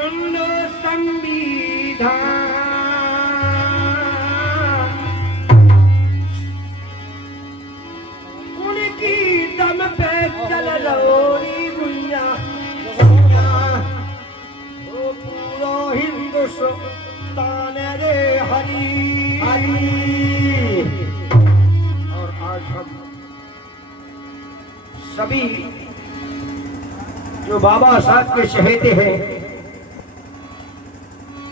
सुन लो संविधान, उनकी दम पे चल रही दुनिया, वो पूरा हिंदुस्तान रे हरी हरी। और आज हम सभी जो बाबा साहब के चहेते हैं,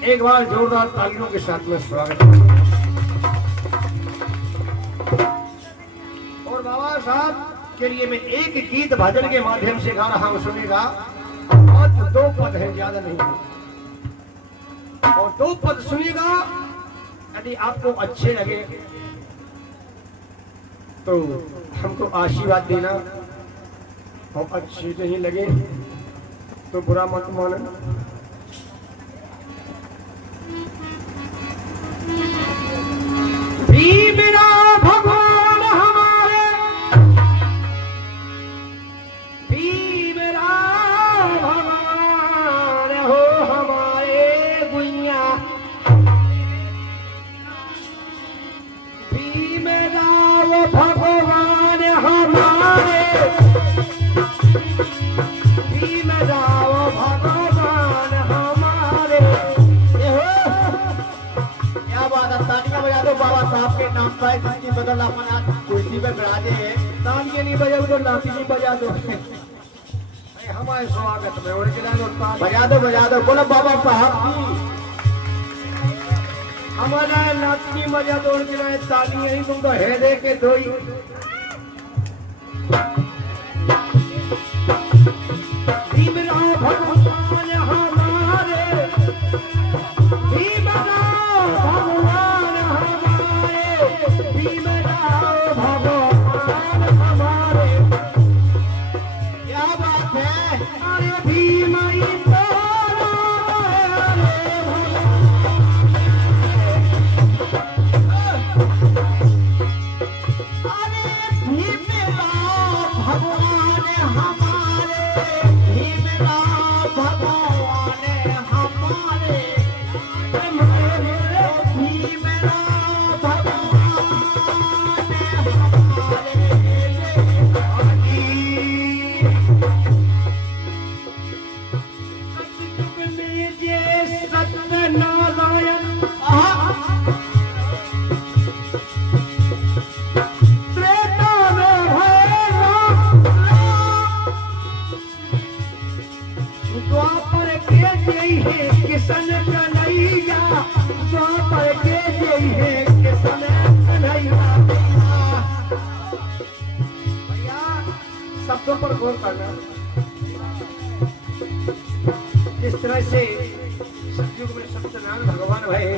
एक बार जोरदार तालियों के साथ में स्वागत है। और बाबा साहब के लिए मैं एक गीत भजन के माध्यम से गा रहा हूं, सुनेगा। और 2 पद है, ज्यादा नहीं है, और 2 पद सुनेगा। यदि आपको अच्छे लगे तो हमको आशीर्वाद देना, और अच्छे नहीं लगे तो बुरा मत मानना। मेरा भगवान हमारे, मेरा भगवान हो हमारे गुइया, मेरा वो भगवान हमारे, मेरा वो भगवान हमारे। क्या बात है, तालियां बजा दो बाबा साहब के नाम पर, जिसकी बदल अपना कुर्सी पे बिराजे हैं। तालियां नहीं बजा तो लाठी नहीं बजा दो। हमारे स्वागत में बजा दो बोलो बाबा साहब की। हमारा लाठी बजा दो, तालियां ही तुमको है दे के दो ही। भगवान हमारे, भगवान हमारे, क्या बात है। अरे भीमई किसन कन्हैया, द्वापर के जय है किसन कन्हैया। भैया शब्दों पर गौर करना। जिस तरह से सतयुग में सत्यनारायण भगवान भये,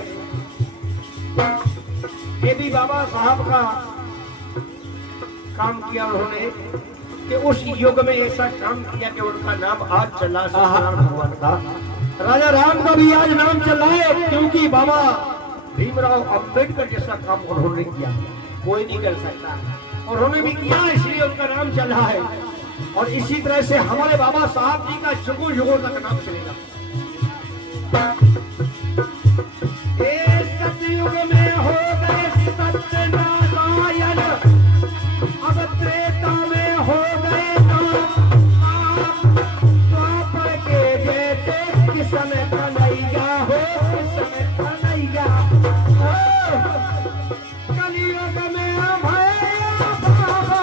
ये भी बाबा साहब का काम किया उन्होंने, कि उस युग में ऐसा काम किया कि उनका नाम आज चला सत्यनारायण भगवान का। राजा राम का भी आज नाम चल रहा है, क्योंकि बाबा भीमराव अंबेडकर जैसा काम उन्होंने किया, कोई नहीं कर सकता। उन्होंने भी किया, इसलिए उनका नाम चल रहा है। और इसी तरह से हमारे बाबा साहब जी का जुगों जुगों तक नाम चलेगा। सतयुग में हो गए सत्यनारायण, अब त्रेता में हो गए द्वापर के जैसे किसन कन्हैया हो, किसन कन्हैया हो। कलियुग में भैया बाबा,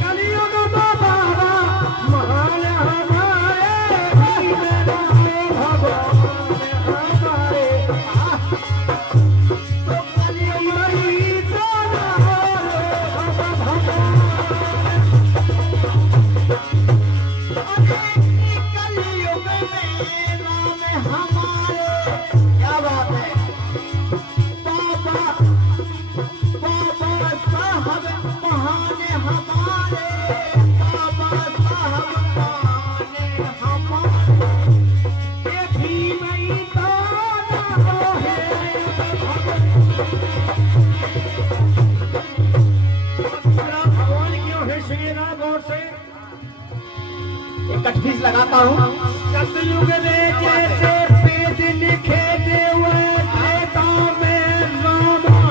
कलियुग में बाबा महान हमारे, भगवान हमारे। तो कलियुग क्या बात है। बाबा बाबा साहब महान हमारे, बाबा साहब महान हमारे। ये भीमई तारा है, टिकट फीस लगाता हूँ। सतयुग में जैसे वेद लिखे हुए त्रेता में रामायण,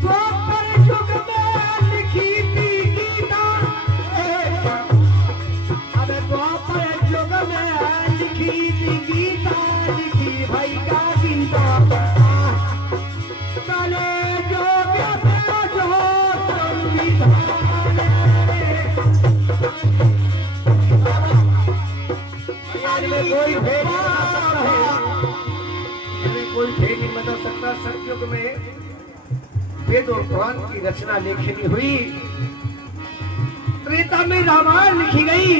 द्वापर युग में लिखी थी गीता, अब द्वापर युग में लिखी थी गीता, लिखी भाई का गीता, चले जो व्यथा जो कोई भेद नहीं बदल सकता। सतयुग में वेद और पुराण की रचना लिखी हुई, त्रेता में रामायण लिखी गई,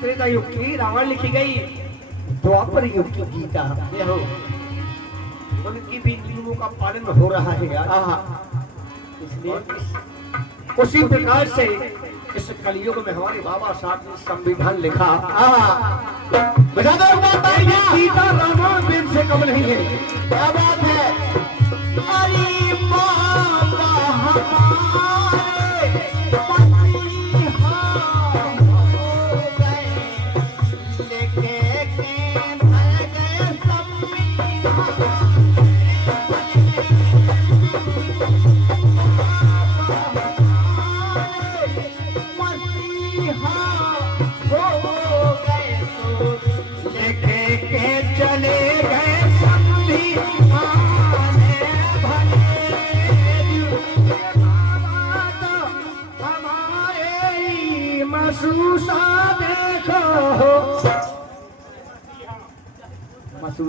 त्रेता युग की रामायण लिखी गई, द्वापर युग की गीता, देखो उनकी भी नियमों का पालन हो रहा है यार। इसलिए उसी प्रकार से इस कलयुग में हमारे बाबा साहब ने संविधान लिखा। बजा दो एक बात भाई ना। सीता रामायण वेद से कम नहीं है। क्या बात है? अरे बाबा हमारे पतिहा हो गए, लेके के भर गए संविधान।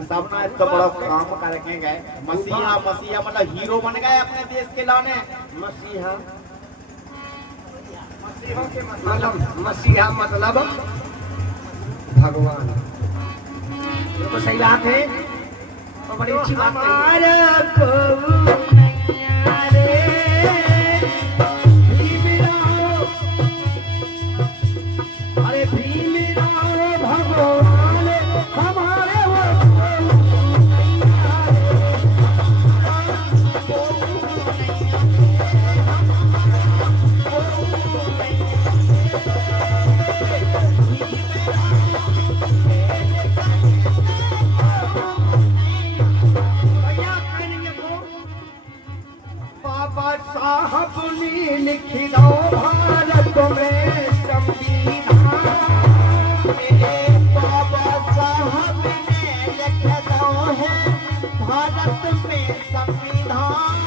साहब ना इतना बड़ा काम करके गए, मसीहा मसीहा मतलब हीरो बन गए अपने देश के लाने। मसीहा, मसीहा मतलब भगवान, तो सही बात है, तो बड़ी अच्छी बात है। अरे भीम राव भगवान हमारे साहब ने लिखी दो भारत में संविधान, बाबा साहब ने लिख दो है भारत में संविधान।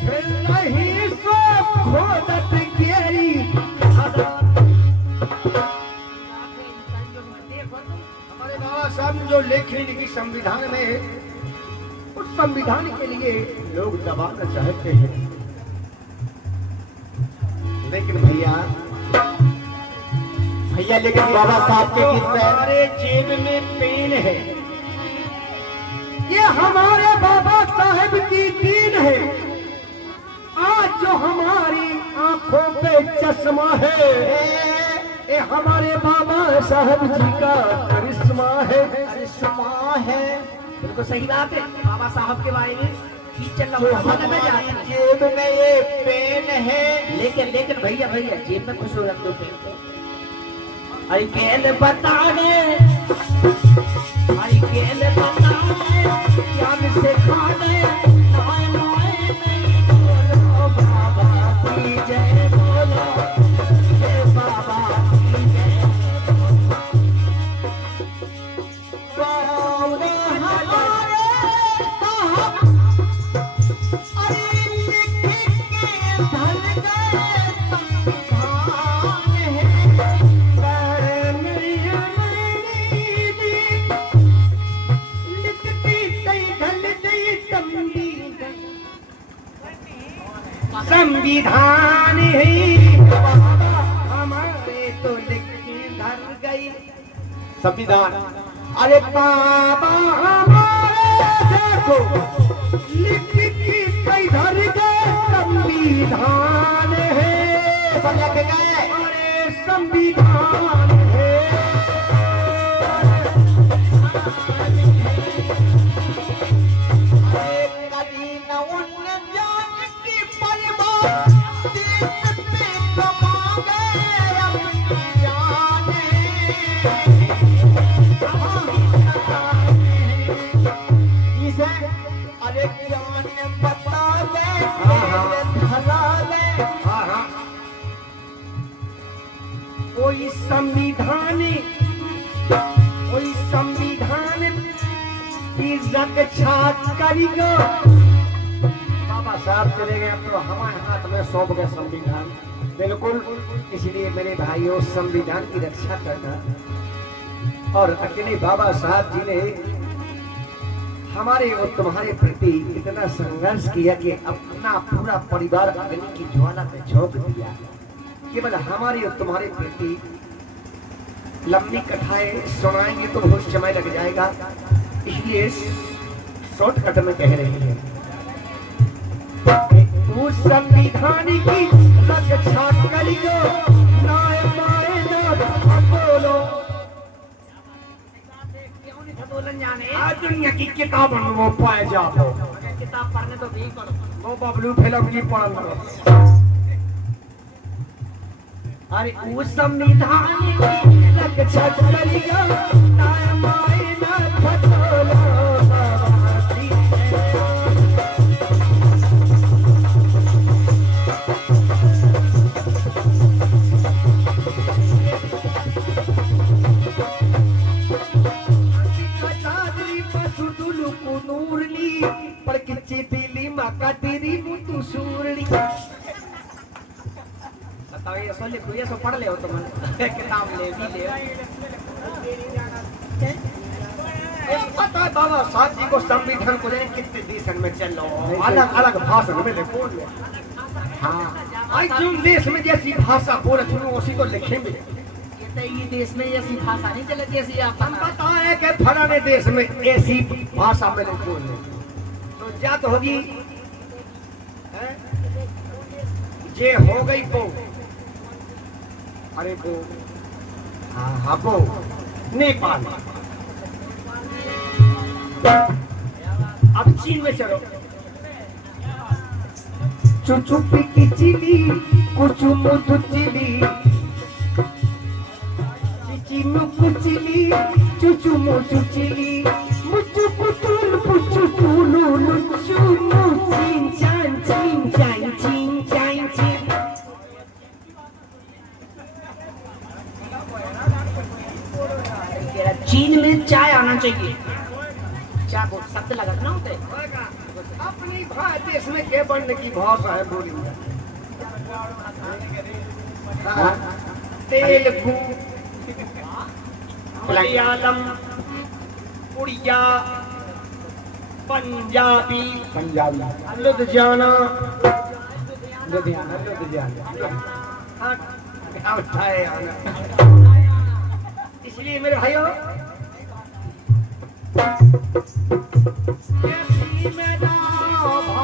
फिर नहीं सो खोदत गेरी। हमारे बाबा साहब ने जो लेखनी लिखी संविधान में, उस संविधान के लिए लोग दबाना चाहते हैं, लेकिन भैया लेकिन बाबा साहब के गीत में हमारे जेब में पेन है, ये हमारे बाबा साहब की दीन है। आज जो हमारी आंखों पे चश्मा है, ये हमारे बाबा साहब जी का करिश्मा है, करिश्मा है। बिल्कुल सही बात है। बाबा साहब के बारे में हमारी जेब में ये पेन है, लेकिन भैया जेब में खुश हो रख दो पेन को। आई केल बताने, आई केल बताने, ज्ञान से खाने, नए नए नहीं बोलो, बाबा की जय बोलो, ये बाबा की जय बोलो। हमारे साहब अरे लिख के धर गए संविधान है। संविधान ही हमारे तो लिख के धर गई संविधान। अरे बाबा हमारे देखो लिख के कई धर गए संविधान है, सब लिख गए। अरे संविधान है। अरे ज्ञान बता दे कोई संविधान की रक्षा करेगा। बाबा साहब चले गए, अब तो हमारे हाथ में सौंप गए संविधान। बिल्कुल, इसलिए मेरे भाइयों संविधान की रक्षा करना। और अकेले बाबा साहब जी ने हमारे और तुम्हारे प्रति इतना संघर्ष किया कि अपना पूरा परिवार अग्नि की ज्वाला में झोंक दिया। केवल हमारे और तुम्हारे प्रति लंबी कथाएं सुनाएंगे तो बहुत समय लग जाएगा, इसलिए शॉर्टकट में कह रही है। उस संविधान की रक्षा करेगा, नाय माए ना बोलो। आज दुनिया की किताब वो पाए जाओ, किताब पढ़ने तो भी करो। वो बबलू फिल्म की पढ़ लो। अरे उस संविधान की रक्षा करेगा, नाय माए ना बोलो। ये सो पढ़ ले हो तुम किताब ले भी ले। पता है बाबा साहब जी को संविधान को लेने कितने देशन में चल रहा, अलग अलग भाषा में बोल ले। हाँ, आज जो देश में जैसी भाषा बोले तुम उसी को लिखेंगे। ये देश में ऐसी भाषा नहीं चले जैसी आप हम पता है कि फलाने देश में ऐसी भाषा में बोल ले तो जात होगी। ये हो गई वो, अरे वो हाँ वो नेपाल। अब चीन में चलो। चुचुपी की chilli कुचु मुदु chilli, चिचिनु कुचिली चुचु Muchu chilli, Muchu कुटुल पुचु Tullu लुचु मुचिन चान चिन चान चिन चान चिन। चीन में चाय आना चाहिए। क्या बोल शब्द लगा ना होते अपनी देश में के बनने की भाषा है बोली। तेलुगु, मलयालम, उड़िया, पंजाबी, लुधियाना, इसलिए मेरे भाइयों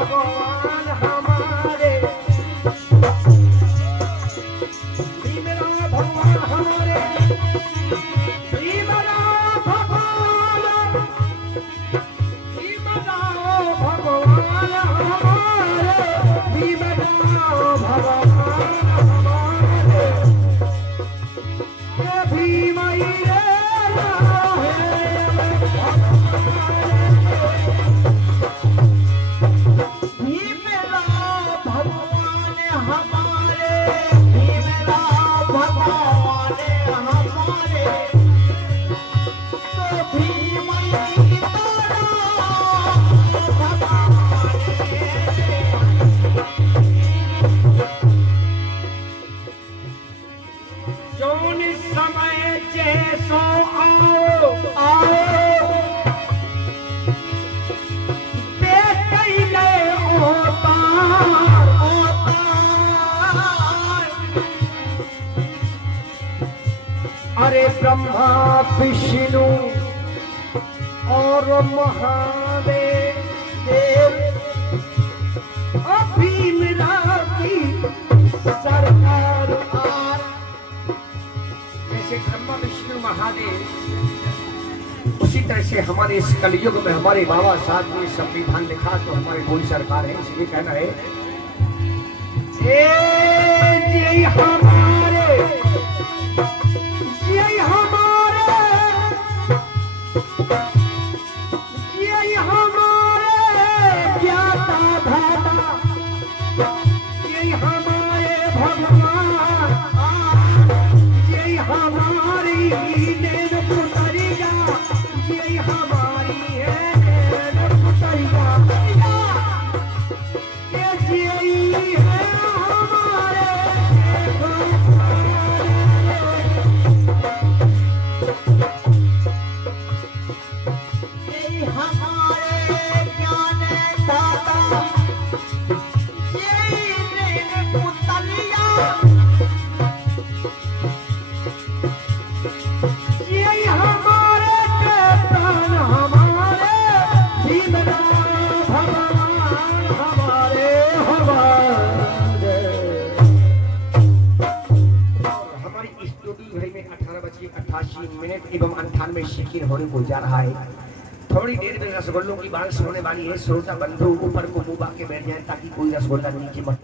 भगवान हमारे, भगवान हमारे, अरे ब्रह्मा विष्णु और महादेव भीम की सरकार। जैसे ब्रह्मा विष्णु महादेव, उसी तरह से हमारे इस कलयुग में हमारे बाबा साहब ने संविधान लिखा तो हमारी कोई सरकार है, इसलिए कहना है यही हमारे भगवान, यही हमारी नैन पुतरिया, यही हमारी है नैन पुतरिया, यही है हमारे यही हमारे ज्ञान दाता, यही नैन पुतलिया, यही हमारे प्राण, हमारे भीमराव भगवान, हमारे हमारी स्टूडियो घड़ी में 18:88 एवं 98 सेकंड होने को जा रहा है। थोड़ी देर में रसगुल्लों की बात सुनने वाली है। श्रोता बंधु ऊपर को मुंह बाके बैठ जाए ताकि कोई रसगुल्ला नीचे मत